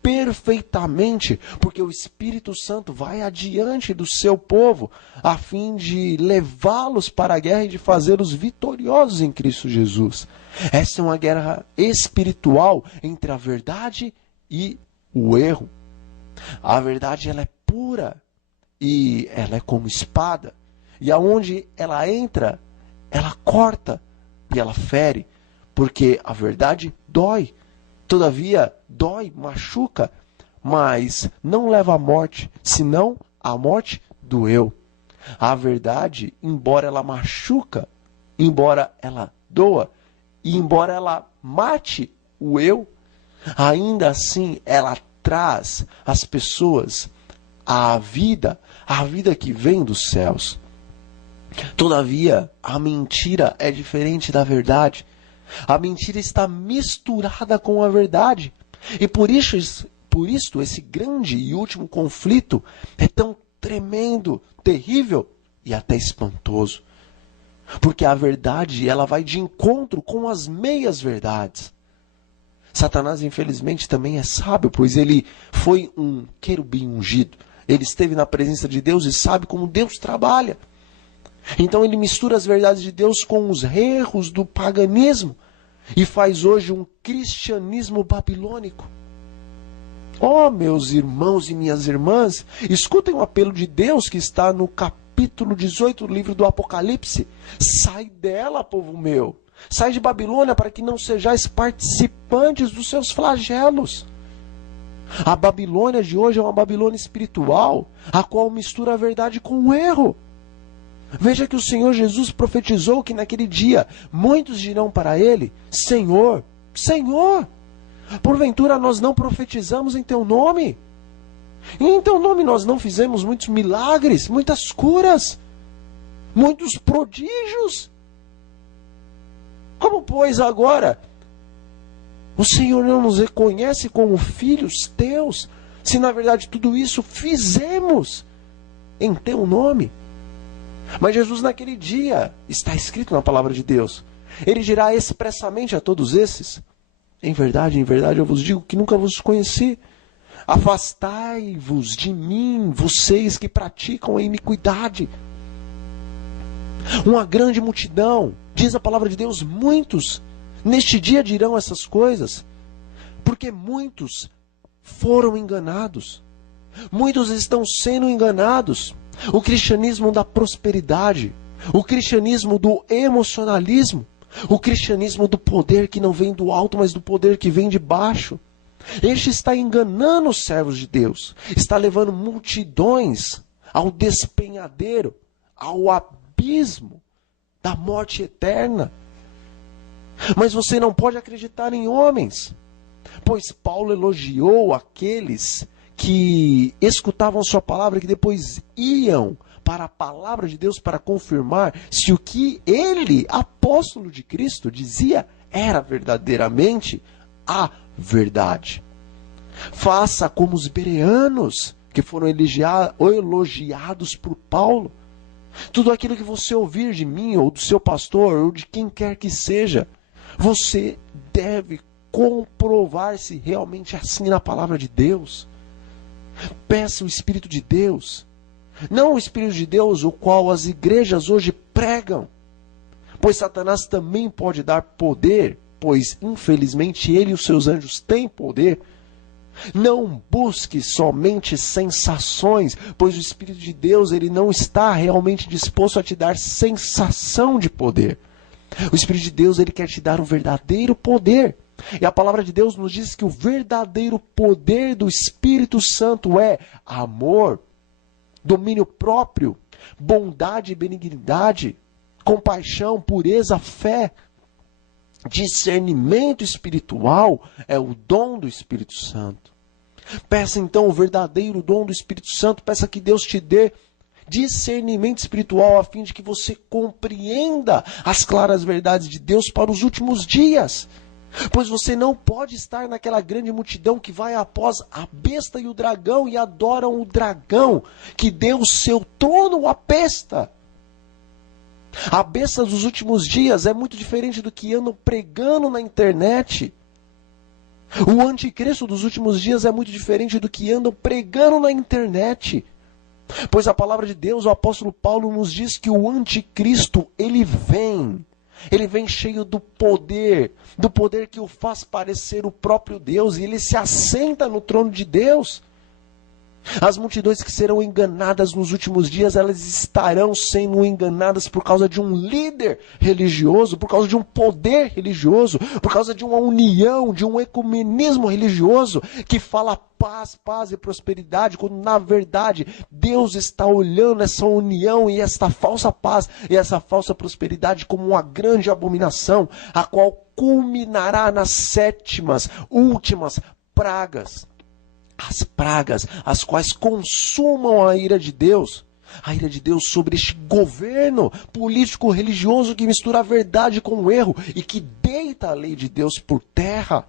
perfeitamente, porque o Espírito Santo vai adiante do seu povo, a fim de levá-los para a guerra e de fazê-los vitoriosos em Cristo Jesus. Essa é uma guerra espiritual entre a verdade e o erro. A verdade, ela é pura e ela é como espada. E aonde ela entra, ela corta e ela fere, porque a verdade dói. Todavia, dói, machuca, mas não leva à morte, senão à morte do eu. A verdade, embora ela machuca, embora ela doa, e embora ela mate o eu, ainda assim ela traz as pessoas à vida que vem dos céus. Todavia, a mentira é diferente da verdade. A mentira está misturada com a verdade. E por isto esse grande e último conflito é tão tremendo, terrível e até espantoso. Porque a verdade, ela vai de encontro com as meias-verdades. Satanás, infelizmente, também é sábio, pois ele foi um querubim ungido. Ele esteve na presença de Deus e sabe como Deus trabalha. Então ele mistura as verdades de Deus com os erros do paganismo e faz hoje um cristianismo babilônico. Oh, meus irmãos e minhas irmãs, escutem o apelo de Deus que está no capítulo 18 do livro do Apocalipse. Sai dela, povo meu. Sai de Babilônia para que não sejais participantes dos seus flagelos. A Babilônia de hoje é uma Babilônia espiritual, a qual mistura a verdade com o erro. Veja que o Senhor Jesus profetizou que naquele dia muitos dirão para ele: Senhor, Senhor, porventura nós não profetizamos em teu nome? E em teu nome nós não fizemos muitos milagres, muitas curas, muitos prodígios? Como, pois, agora o Senhor não nos reconhece como filhos teus, se na verdade tudo isso fizemos em teu nome? Mas Jesus naquele dia, está escrito na palavra de Deus, ele dirá expressamente a todos esses: em verdade eu vos digo que nunca vos conheci. Afastai-vos de mim, vocês que praticam a iniquidade. Uma grande multidão, diz a palavra de Deus, muitos neste dia dirão essas coisas, porque muitos foram enganados. Muitos estão sendo enganados. O cristianismo da prosperidade, o cristianismo do emocionalismo, o cristianismo do poder que não vem do alto, mas do poder que vem de baixo. Este está enganando os servos de Deus, está levando multidões ao despenhadeiro, ao abismo da morte eterna. Mas você não pode acreditar em homens, pois Paulo elogiou aqueles que escutavam sua palavra, que depois iam para a palavra de Deus para confirmar se o que ele, apóstolo de Cristo, dizia era verdadeiramente a verdade. Faça como os bereanos, que foram elogiados por Paulo. Tudo aquilo que você ouvir de mim, ou do seu pastor, ou de quem quer que seja, você deve comprovar se realmente é assim na palavra de Deus. Peça o Espírito de Deus. Não o Espírito de Deus, o qual as igrejas hoje pregam. Pois Satanás também pode dar poder, pois infelizmente ele e os seus anjos têm poder. Não busque somente sensações, pois o Espírito de Deus ele não está realmente disposto a te dar sensação de poder. O Espírito de Deus ele quer te dar o verdadeiro poder. E a palavra de Deus nos diz que o verdadeiro poder do Espírito Santo é amor, domínio próprio, bondade e benignidade, compaixão, pureza, fé. Discernimento espiritual é o dom do Espírito Santo. Peça então o verdadeiro dom do Espírito Santo, peça que Deus te dê discernimento espiritual a fim de que você compreenda as claras verdades de Deus para os últimos dias. Pois você não pode estar naquela grande multidão que vai após a besta e o dragão e adoram o dragão que deu o seu trono à besta. A besta dos últimos dias é muito diferente do que andam pregando na internet. O anticristo dos últimos dias é muito diferente do que andam pregando na internet. Pois a palavra de Deus, o apóstolo Paulo nos diz que o anticristo, ele vem cheio do poder que o faz parecer o próprio Deus, e ele se assenta no trono de Deus. As multidões que serão enganadas nos últimos dias, elas estarão sendo enganadas por causa de um líder religioso, por causa de um poder religioso, por causa de uma união, de um ecumenismo religioso que fala paz, paz e prosperidade, quando na verdade Deus está olhando essa união e esta falsa paz e essa falsa prosperidade como uma grande abominação, a qual culminará nas sétimas, últimas pragas. As pragas, as quais consumam a ira de Deus sobre este governo político-religioso que mistura a verdade com o erro e que deita a lei de Deus por terra.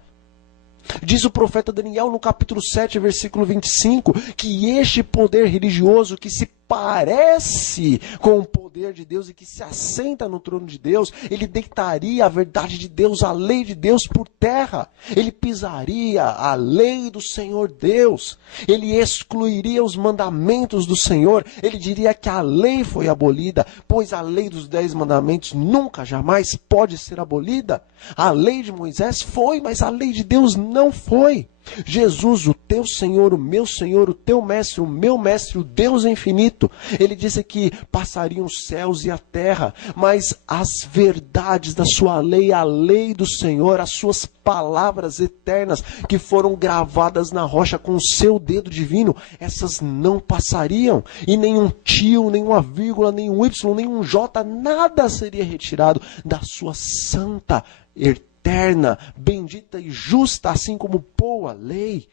Diz o profeta Daniel no capítulo 7, versículo 25, que este poder religioso que se parece com o poder de Deus e que se assenta no trono de Deus, ele deitaria a verdade de Deus, a lei de Deus por terra. Ele pisaria a lei do Senhor Deus. Ele excluiria os mandamentos do Senhor. Ele diria que a lei foi abolida, pois a lei dos 10 mandamentos nunca, jamais pode ser abolida. A lei de Moisés foi, mas a lei de Deus não foi. Jesus, o teu Senhor, o meu Senhor, o teu Mestre, o meu Mestre, o Deus infinito, ele disse que passariam os céus e a terra, mas as verdades da sua lei, a lei do Senhor, as suas palavras eternas que foram gravadas na rocha com o seu dedo divino, essas não passariam, e nenhum tio, nenhuma vírgula, nenhum Y, nenhum J, nada seria retirado da sua santa, eterna, bendita e justa, assim como boa lei.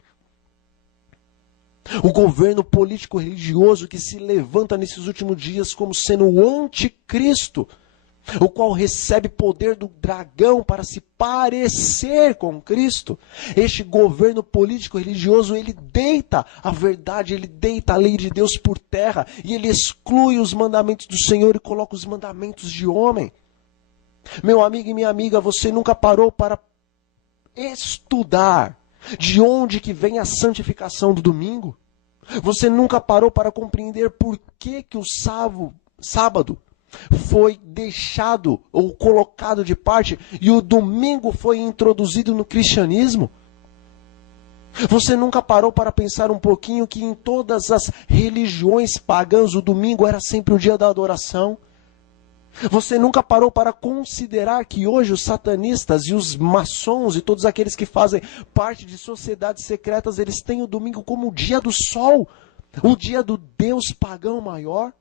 O governo político-religioso que se levanta nesses últimos dias como sendo o anticristo, o qual recebe poder do dragão para se parecer com Cristo. Este governo político-religioso, ele deita a verdade, ele deita a lei de Deus por terra, e ele exclui os mandamentos do Senhor e coloca os mandamentos de homem. Meu amigo e minha amiga, você nunca parou para estudar de onde que vem a santificação do domingo? Você nunca parou para compreender por que o sábado foi deixado ou colocado de parte e o domingo foi introduzido no cristianismo? Você nunca parou para pensar um pouquinho que em todas as religiões pagãs o domingo era sempre o dia da adoração? Você nunca parou para considerar que hoje os satanistas e os maçons e todos aqueles que fazem parte de sociedades secretas, eles têm o domingo como o dia do sol, o dia do Deus pagão maior?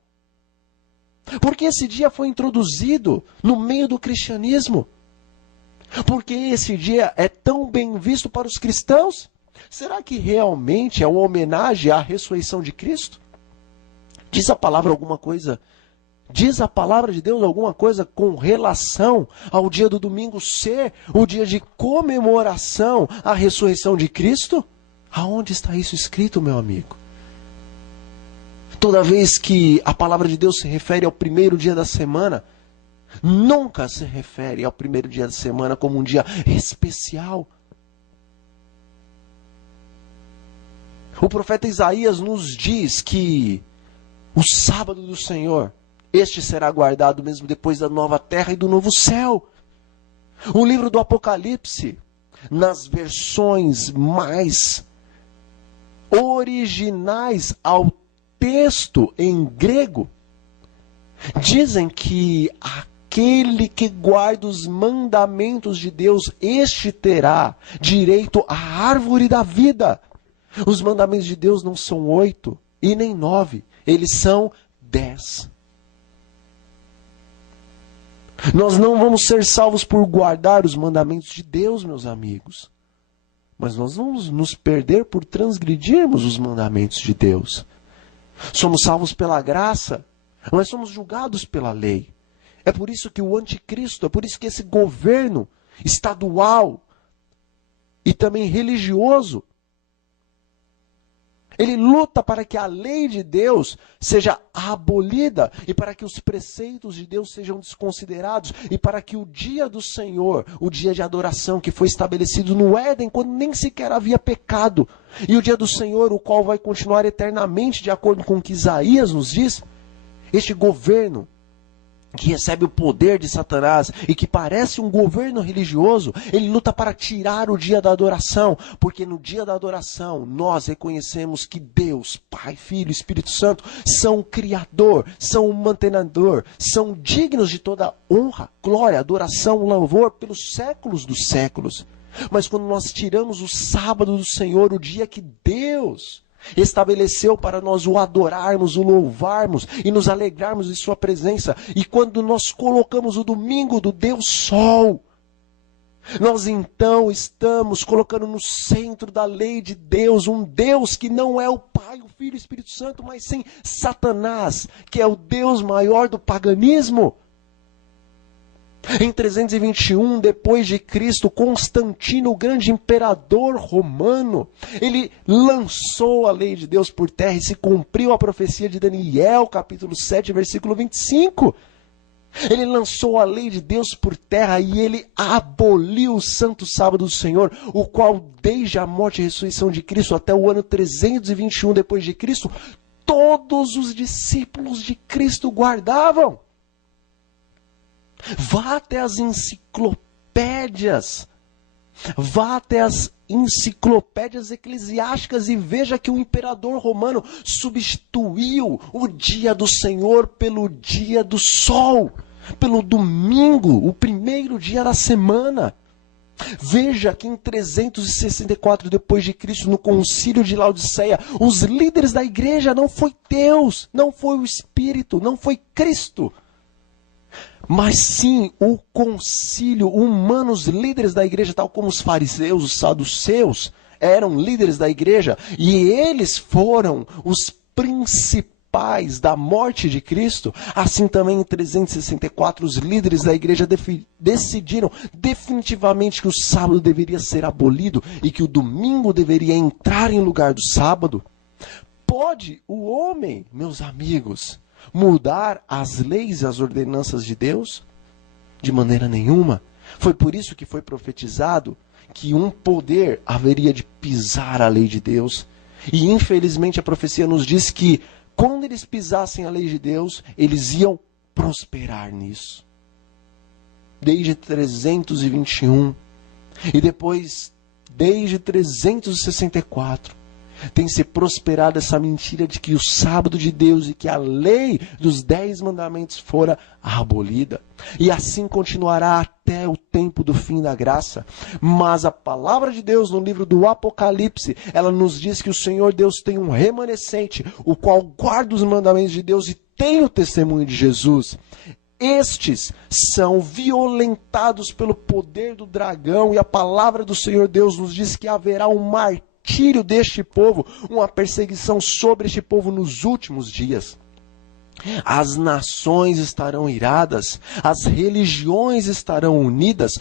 Porque esse dia foi introduzido no meio do cristianismo? Porque esse dia é tão bem visto para os cristãos? Será que realmente é uma homenagem à ressurreição de Cristo? Diz a palavra alguma coisa? Diz a palavra de Deus alguma coisa com relação ao dia do domingo ser o dia de comemoração à ressurreição de Cristo? Aonde está isso escrito, meu amigo? Toda vez que a palavra de Deus se refere ao primeiro dia da semana, nunca se refere ao primeiro dia da semana como um dia especial. O profeta Isaías nos diz que o sábado do Senhor, este será guardado mesmo depois da nova terra e do novo céu. O livro do Apocalipse, nas versões mais originais ao texto em grego, dizem que aquele que guarda os mandamentos de Deus, este terá direito à árvore da vida. Os mandamentos de Deus não são 8 e nem 9, eles são 10. Nós não vamos ser salvos por guardar os mandamentos de Deus, meus amigos. Mas nós vamos nos perder por transgredirmos os mandamentos de Deus. Somos salvos pela graça, mas somos julgados pela lei. É por isso que o anticristo, é por isso que esse governo estadual e também religioso, ele luta para que a lei de Deus seja abolida e para que os preceitos de Deus sejam desconsiderados e para que o dia do Senhor, o dia de adoração que foi estabelecido no Éden, quando nem sequer havia pecado, e o dia do Senhor, o qual vai continuar eternamente, de acordo com o que Isaías nos diz, este governo que recebe o poder de Satanás e que parece um governo religioso, ele luta para tirar o dia da adoração, porque no dia da adoração nós reconhecemos que Deus, Pai, Filho e Espírito Santo são o Criador, são o mantenedor, são dignos de toda honra, glória, adoração, louvor pelos séculos dos séculos. Mas quando nós tiramos o sábado do Senhor, o dia que Deus estabeleceu para nós o adorarmos, o louvarmos e nos alegrarmos em sua presença. E quando nós colocamos o domingo do Deus Sol, nós então estamos colocando no centro da lei de Deus um Deus que não é o Pai, o Filho e o Espírito Santo, mas sim Satanás, que é o Deus maior do paganismo. Em 321 depois de Cristo, Constantino, o grande imperador romano, ele lançou a lei de Deus por terra e se cumpriu a profecia de Daniel, capítulo 7, versículo 25. Ele lançou a lei de Deus por terra e ele aboliu o santo sábado do Senhor, o qual desde a morte e ressurreição de Cristo até o ano 321 depois de Cristo, todos os discípulos de Cristo guardavam. Vá até as enciclopédias, eclesiásticas e veja que o imperador romano substituiu o dia do Senhor pelo dia do sol, pelo domingo, o primeiro dia da semana. Veja que em 364 depois de Cristo, no concílio de Laodiceia, os líderes da igreja não foi Deus, não foi o Espírito, não foi Cristo, mas sim o concílio humano. Os líderes da igreja, tal como os fariseus, os saduceus, eram líderes da igreja, e eles foram os principais da morte de Cristo. Assim também em 364 os líderes da igreja decidiram definitivamente que o sábado deveria ser abolido e que o domingo deveria entrar em lugar do sábado. Pode o homem, meus amigos, mudar as leis e as ordenanças de Deus? De maneira nenhuma. Foi por isso que foi profetizado que um poder haveria de pisar a lei de Deus. E infelizmente a profecia nos diz que quando eles pisassem a lei de Deus, eles iam prosperar nisso. Desde 321 e depois desde 364 tem se prosperado essa mentira de que o sábado de Deus e que a lei dos 10 mandamentos fora abolida. E assim continuará até o tempo do fim da graça. Mas a palavra de Deus no livro do Apocalipse, ela nos diz que o Senhor Deus tem um remanescente, o qual guarda os mandamentos de Deus e tem o testemunho de Jesus. Estes são violentados pelo poder do dragão, e a palavra do Senhor Deus nos diz que haverá um martírio martírio deste povo, uma perseguição sobre este povo nos últimos dias. As nações estarão iradas, as religiões estarão unidas,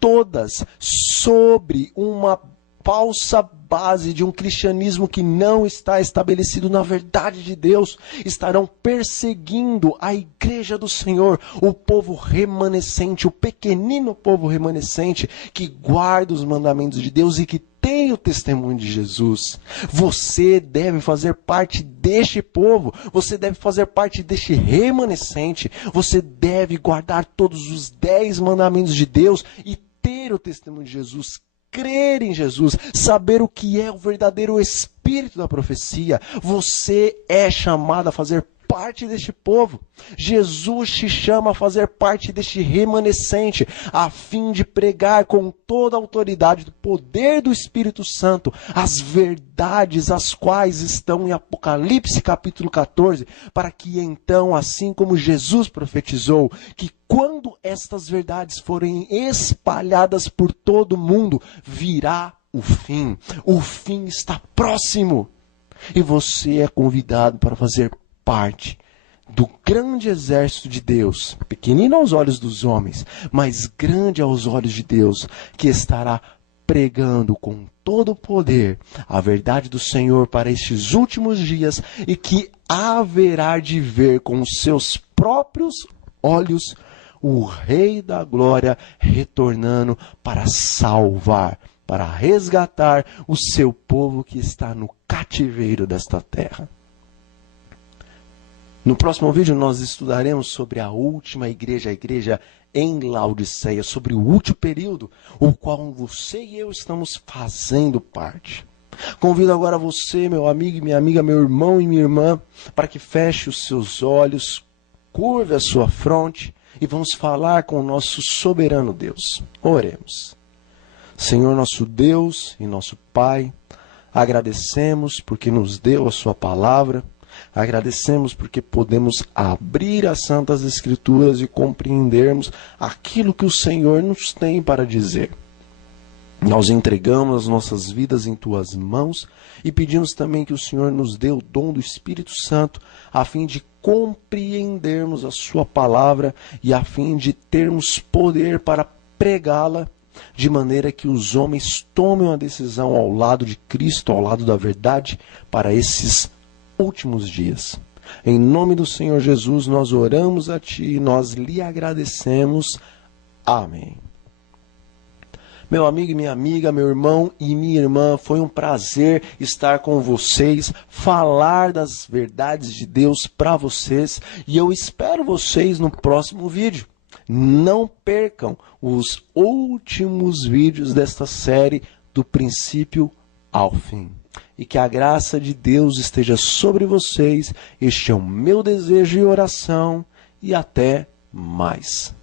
todas sobre uma falsa base de um cristianismo que não está estabelecido na verdade de Deus, estarão perseguindo a igreja do Senhor, o povo remanescente, o pequenino povo remanescente que guarda os mandamentos de Deus e que tem o testemunho de Jesus. Você deve fazer parte deste povo, você deve fazer parte deste remanescente, você deve guardar todos os 10 mandamentos de Deus e ter o testemunho de Jesus. Crer em Jesus, saber o que é o verdadeiro espírito da profecia. Você é chamado a fazer parte deste povo. Jesus te chama a fazer parte deste remanescente, a fim de pregar com toda a autoridade do poder do Espírito Santo as verdades as quais estão em Apocalipse capítulo 14, para que então, assim como Jesus profetizou, que quando estas verdades forem espalhadas por todo o mundo, virá o fim. O fim está próximo. E você é convidado para fazer parte do grande exército de Deus, pequenino aos olhos dos homens, mas grande aos olhos de Deus, que estará pregando com todo o poder a verdade do Senhor para estes últimos dias e que haverá de ver com os seus próprios olhos o Rei da Glória retornando para salvar, para resgatar o seu povo que está no cativeiro desta terra. No próximo vídeo nós estudaremos sobre a última igreja, a igreja em Laodiceia, sobre o último período, o qual você e eu estamos fazendo parte. Convido agora você, meu amigo e minha amiga, meu irmão e minha irmã, para que feche os seus olhos, curve a sua fronte e vamos falar com o nosso soberano Deus. Oremos. Senhor nosso Deus e nosso Pai, agradecemos porque nos deu a sua palavra. Agradecemos porque podemos abrir as Santas Escrituras e compreendermos aquilo que o Senhor nos tem para dizer. Nós entregamos as nossas vidas em Tuas mãos e pedimos também que o Senhor nos dê o dom do Espírito Santo a fim de compreendermos a Sua palavra e a fim de termos poder para pregá-la de maneira que os homens tomem uma decisão ao lado de Cristo, ao lado da verdade, para esses últimos dias. Em nome do Senhor Jesus, nós oramos a Ti e nós lhe agradecemos. Amém. Meu amigo e minha amiga, meu irmão e minha irmã, foi um prazer estar com vocês, falar das verdades de Deus para vocês e eu espero vocês no próximo vídeo. Não percam os últimos vídeos desta série do princípio ao fim. E que a graça de Deus esteja sobre vocês. Este é o meu desejo e oração. E até mais.